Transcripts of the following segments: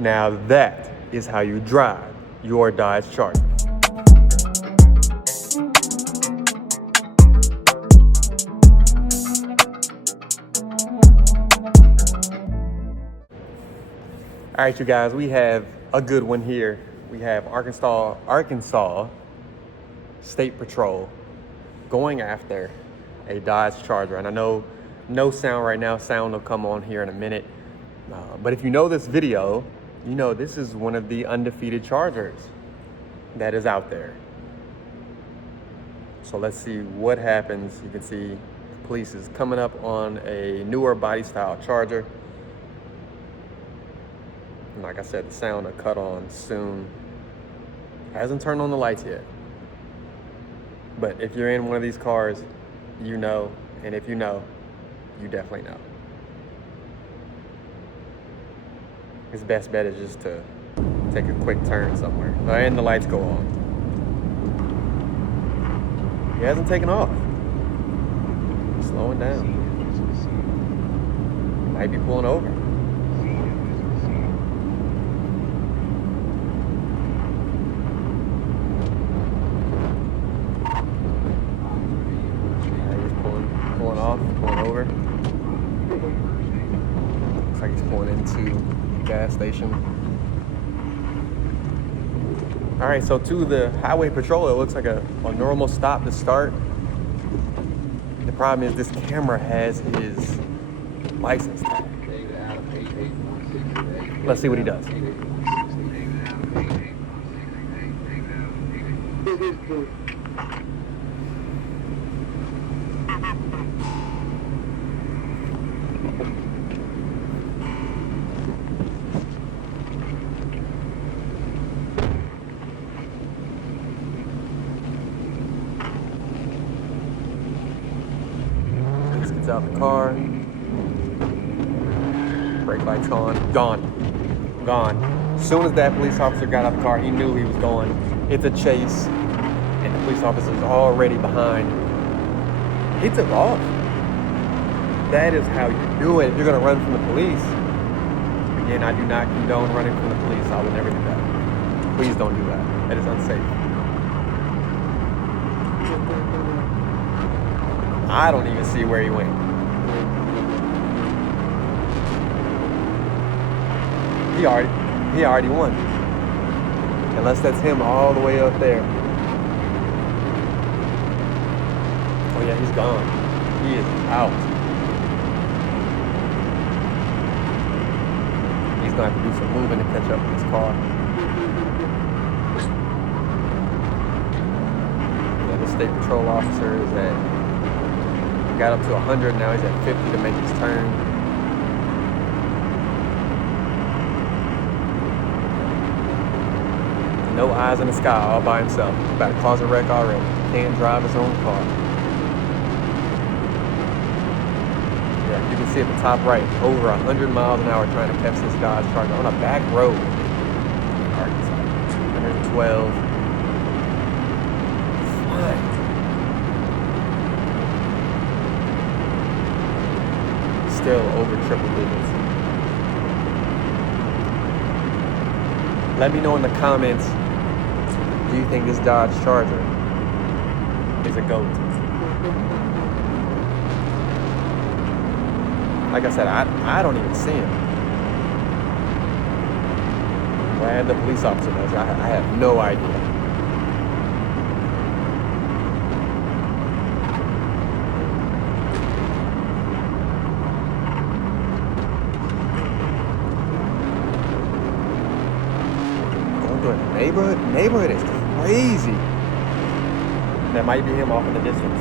Now that is how you drive your Dodge Charger. All right, you guys, we have a good one here. We have Arkansas State Patrol going after a Dodge Charger. And I know no sound right now. Sound will come on here in a minute. But if you know this video, you know this is one of the undefeated Chargers that is out there. So let's see what happens. You can see police is coming up on a newer body style Charger. And like I said, the sound will cut on soon. Hasn't turned on the lights yet. But if you're in one of these cars, you know. And if you know, you definitely know. His best bet is just to take a quick turn somewhere. And the lights go on. He hasn't taken off. Slowing down. Might be pulling over. Pulling over. Looks like he's pulling into the gas station. All right, so to the highway patrol, it looks like a normal stop to start. The problem is this camera has his license tag. Let's see what he does. Gets out the car. Brake lights on. Gone. As soon as that police officer got out the car, he knew he was going. It's a chase, and the police officer's already behind. He took off. That is how you do it. If you're gonna run from the police, again, I do not condone running from the police. I would never do that. Please don't do that. That is unsafe. I don't even see where he went. He already won. Unless that's him all the way up there. Oh yeah, he's gone. He is out. He's gonna have to do some moving to catch up with his car. Yeah, the state patrol officer is got up to 100, now he's at 50 to make his turn. No eyes in the sky, all by himself. He's about to cause a wreck already. Can't drive his own car. Yeah, you can see at the top right, over 100 miles an hour trying to catch this Dodge Charger on a back road. 112. Fine. Still over triple digits. Let me know in the comments, do you think this Dodge Charger is a GOAT? Like I said, I don't even see him. Glad the police officer does. I have no idea. Neighborhood is crazy. That might be him off in the distance.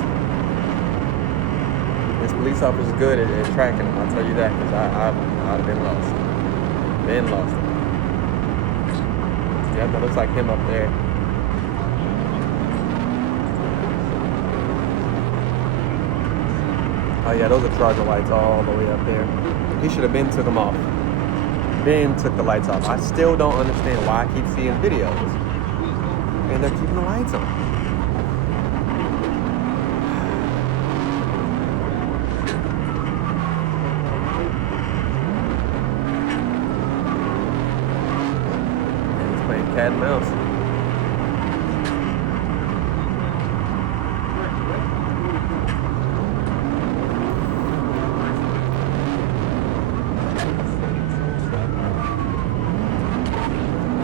This police officer is good at tracking him, I'll tell you that, because I'd have been lost. Yeah, that looks like him up there. Oh yeah, those are Charger lights all the way up there. He should have been took them off. Ben took the lights off. I still don't understand why I keep seeing videos and they're keeping the lights on. playing cat and mouse.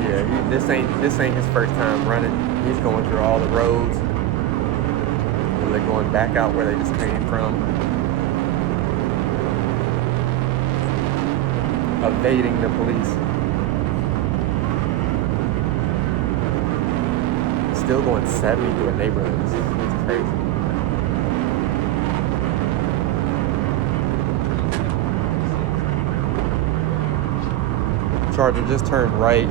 Yeah, this ain't his first time running. He's going through all the roads. And they're going back out where they just came from. Evading the police. Still going 70 through a neighborhood. It's crazy. Charger just turned right.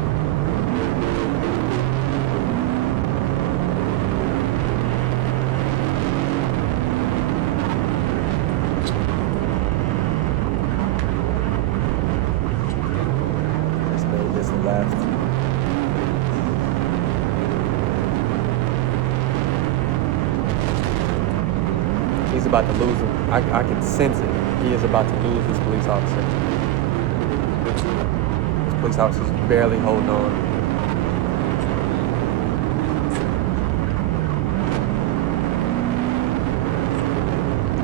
Just made this left. He's about to lose him. I can sense it. He is about to lose this police officer. This police officer's barely holding on.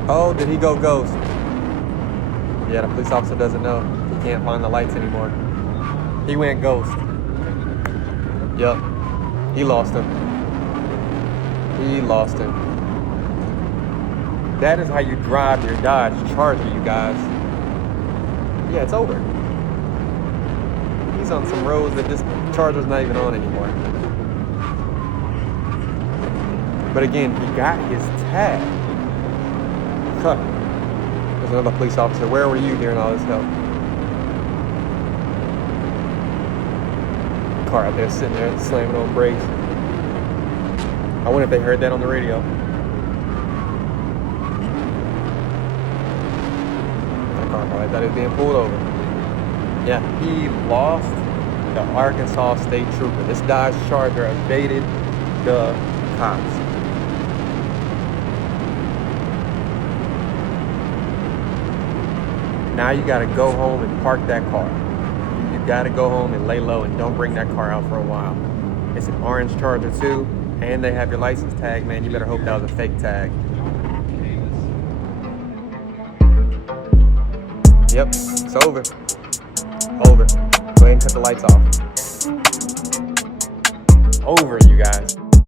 Oh, did he go ghost? Yeah, the police officer doesn't know. He can't find the lights anymore. He went ghost. Yep. He lost him. He lost him. That is how you drive your Dodge Charger, you guys. Yeah, it's over. He's on some roads that this Charger's not even on anymore. But again, he got his tag. Huh. There's another police officer. Where were you during all this help? Car out there sitting there slamming on brakes. I wonder if they heard that on the radio. I thought he was being pulled over. Yeah, he lost the Arkansas State Trooper. This Dodge Charger evaded the cops. Now you gotta go home and park that car. You gotta go home and lay low and don't bring that car out for a while. It's an orange Charger too, and they have your license tag, man. You better hope that was a fake tag. Yep, it's over. Over. Go ahead and cut the lights off. Over, you guys.